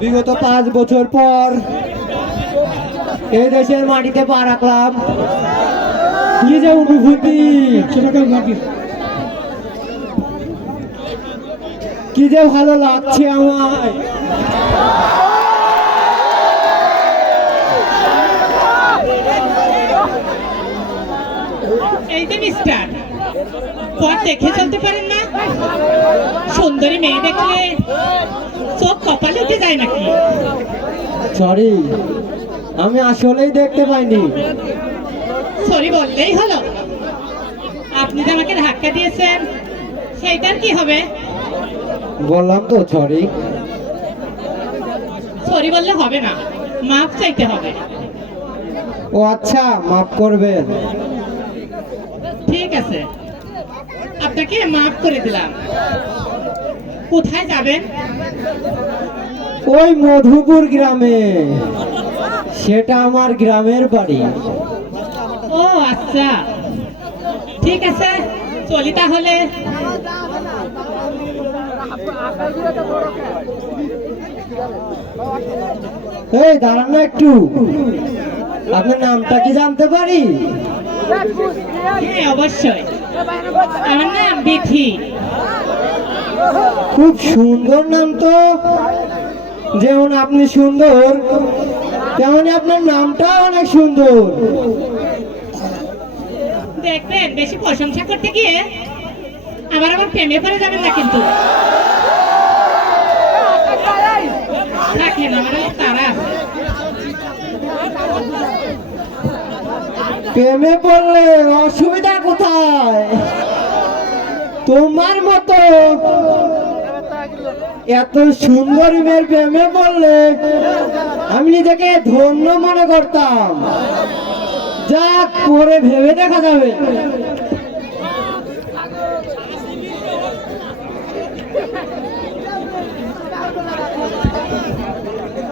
বিগত 5 বছর পর এই দেশের মাটিতে পা রাখলাম। কি যে অনুভূতি, কি যে ভালো লাগছে আমার। এই যে মিস্টার, পথ দেখে চলতে পারেন না? সুন্দরী মেয়ে দেখলে চোখ কপালে উঠে যায় নাকি? সরি, আমি আসলেই দেখতে পাইনি। সরি বললেই হলো? আপনি যে আমাকে ধাক্কা দিয়েছেন সেইটার কি হবে? বললাম তো সরি। সরি বললে হবে না, মাপ চাইতে হবে। ও আচ্ছা, মাফ করবেন। ঠিক আছে, আপনাকে মাফ করে দিলাম। কোথায় যাবেন? ওই মধুপুর গ্রামে, সেটা আমার গ্রামের বাড়ি। ও আচ্ছা, ঠিক আছে, চলি তাহলে। এই দাঁড়ান না একটু, আপনার নামটা কি জানতে পারি? হ্যাঁ অবশ্যই, আমার নাম বিথি। খুব সুন্দর নাম তো। যেমন আপনি সুন্দর, তেমনি আপনার নামটাও অনেক সুন্দর। দেখবেন বেশি প্রশংসা করতে গিয়ে আবার প্রেমে পড়ে যাবেন না কিন্তু। থাকেন, আমার অনেক তাড়া আছে। প্রেমে পড়লে অসুবিধা কোথায়? তোমার মতো এত সুন্দর মেয়ের প্রেমে পড়লে আমি নিজেকে ধন্য মনে করতাম। যাক, পরে ভেবে দেখা যাবে।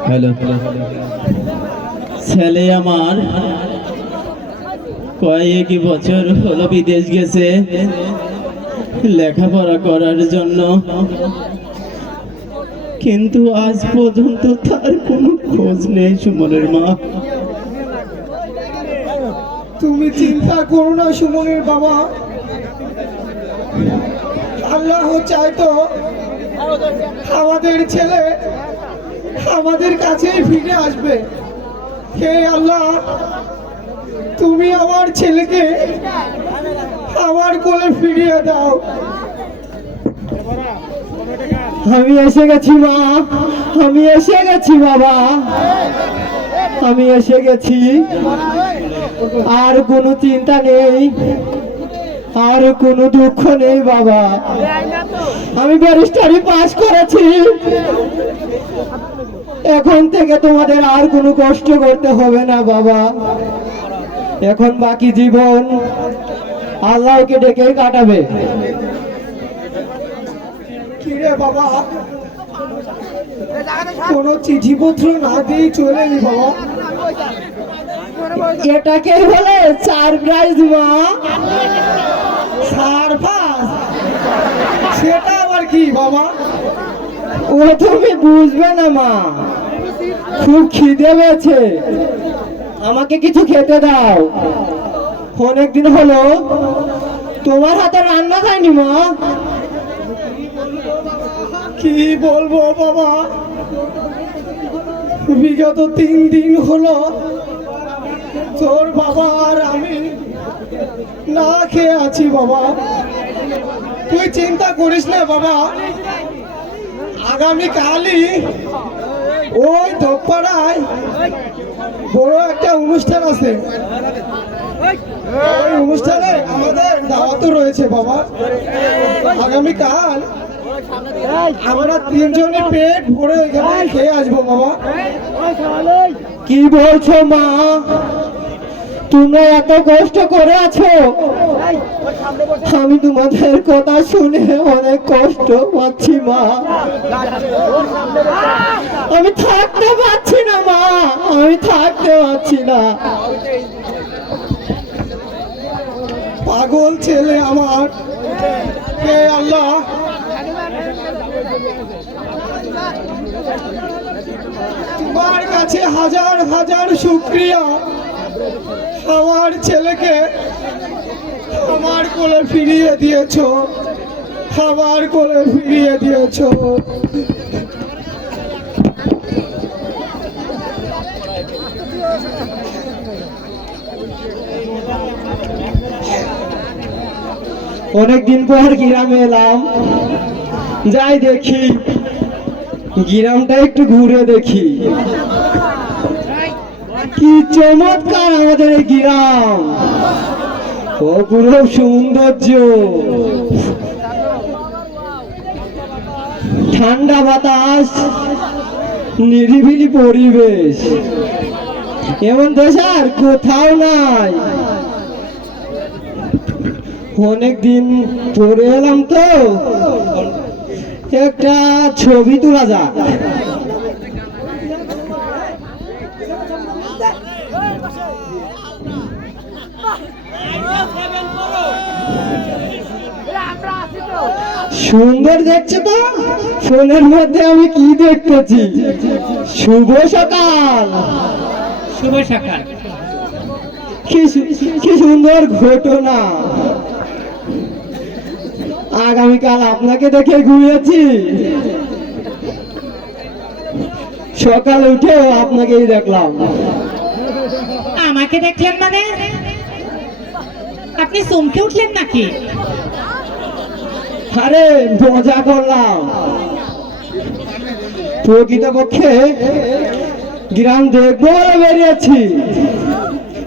হ্যালো, ছেলে আমার কয়েক বছর হলো বিদেশ গেছে লেখাপড়া করার জন্য, কিন্তু আজ পর্যন্ত তার কোনো খোঁজ নেই। সুমনের মা, তুমি চিন্তা করো না সুমনের বাবা। আল্লাহ চাইতো আমাদের ছেলে আমাদের কাছেই ফিরে আসবে। হে আল্লাহ, তুমি আমার ছেলেকে আমার কোলে ফিরিয়ে দাও। আমি এসে গেছি মা, আমি এসে গেছি বাবা, আমি এসে গেছি। আর কোনো চিন্তা নেই, আর কোনো দুঃখ নেই বাবা। আমি ব্যারিস্টারি পাস করেছি। এখন থেকে তোমাদের আর কোনো কষ্ট করতে হবে না বাবা। এখন বাকি জীবন আল্লাহকে ডেকে কাটাবে। কিরে বাবা, কোনো চিঠিপত্র না দিয়ে চলে এলি বাবা? এটাকে বলে সারপ্রাইজ মা। সারপ্রাইজ? সেটা আবার কি বাবা? ও তুমি বুঝবে না মা, খুব খিদে পেয়েছে, আমাকে কিছু খেতে দাও। অনেকদিন হলো তোমার হাতে রান্না খাইনি মা। কি বলবো বাবা, বিগত 3 দিন হলো তোর বাবা আর আমি না খেয়ে আছি বাবা। তুই চিন্তা করিস না বাবা, আগামীকালই ওই ধোপাড়ায় বড় একটা অনুষ্ঠান আছে। ওই অনুষ্ঠানে আমাদের দাওয়াতও রয়েছে বাবা। আগামীকাল আমরা 3 জনে পেট ভরে এখানে খেয়ে আসবো বাবা। কি বলছো মা? তোমরা এত কষ্ট করে আছো, আমি তোমাদের কথা শুনে অনেক কষ্ট পাচ্ছি মা। আমি থাকতে পারছি না মা, আমি থাকতে পারছি না। পাগল ছেলে আমার, হে আল্লাহ কাছে হাজার হাজার শুকরিয়া, আমার ছেলেকে আমার কোলে ফিরিয়ে দিয়েছো, আমার কোলে ফিরিয়ে দিয়েছো। অনেকদিন পর গ্রামে এলাম, যাই দেখি গ্রামটা একটু ঘুরে দেখি। কি চমৎকার আমাদের এই গ্রাম, অপূর্ব সৌন্দর্য, ঠান্ডা বাতাস, নিরিবিলি পরিবেশ, এমন দেশ আর কোথাও নাই। অনেকদিন পরে এলাম তো, একটা ছবি তোলা যাক। সুন্দর দেখছে তো, ফোনের মধ্যে আমি কি দেখতেছি। শুভ সকাল। শুভ সকাল। কি সুন্দর ঘটনা, আগামীকাল আপনাকে দেখে ঘুমিয়েছি, সকালে উঠে আপনাকেই দেখলাম। আমাকে দেখলেন মানে? আপনি চমকে উঠলেন নাকি? আরে মজা করলাম, প্রকৃতপক্ষে গ্রাম দেখবো বলে বেরিয়েছি,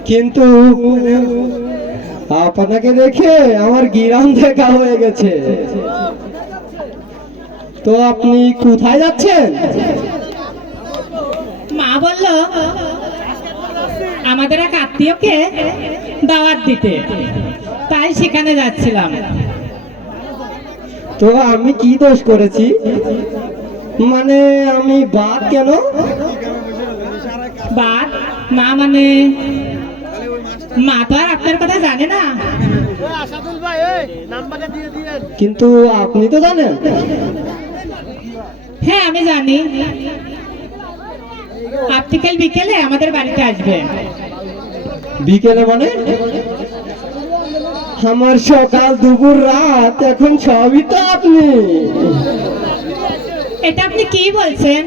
কিন্তু আপনাকে দেখে আমার গ্রাম দেখা হয়ে গেছে। তো আপনি কোথায় যাচ্ছেন? মা বলল আমাদের এক আত্মীয়কে দাওয়াত দিতে, তাই সেখানে যাচ্ছিলাম। তো আমি কি দোষ করেছি? মানে আমি বাদ কেন? বাদ? মা মানে মা তো আর আপনার কথা জানে না। কিন্তু আপনি তো জানেন। হ্যাঁ আমি জানি, আপনি কাল বিকেলে আমাদের বাড়িতে আসবেন। বিকেলে মানে? আমার সকাল দুপুর রাত এখন সবই তো আপনি। এটা আপনি কি বলছেন?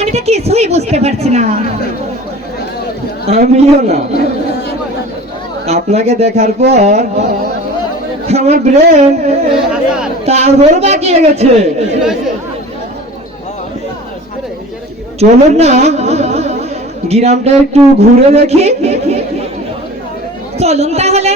আমি তো কিছুই বুঝতে পারছি না। আমিও না, আপনাকে দেখার পর আমার ব্রেন তালগোল বাকিয়ে গেছে। চলুন না গ্রামটা একটু ঘুরে দেখি। চলুন তাহলে।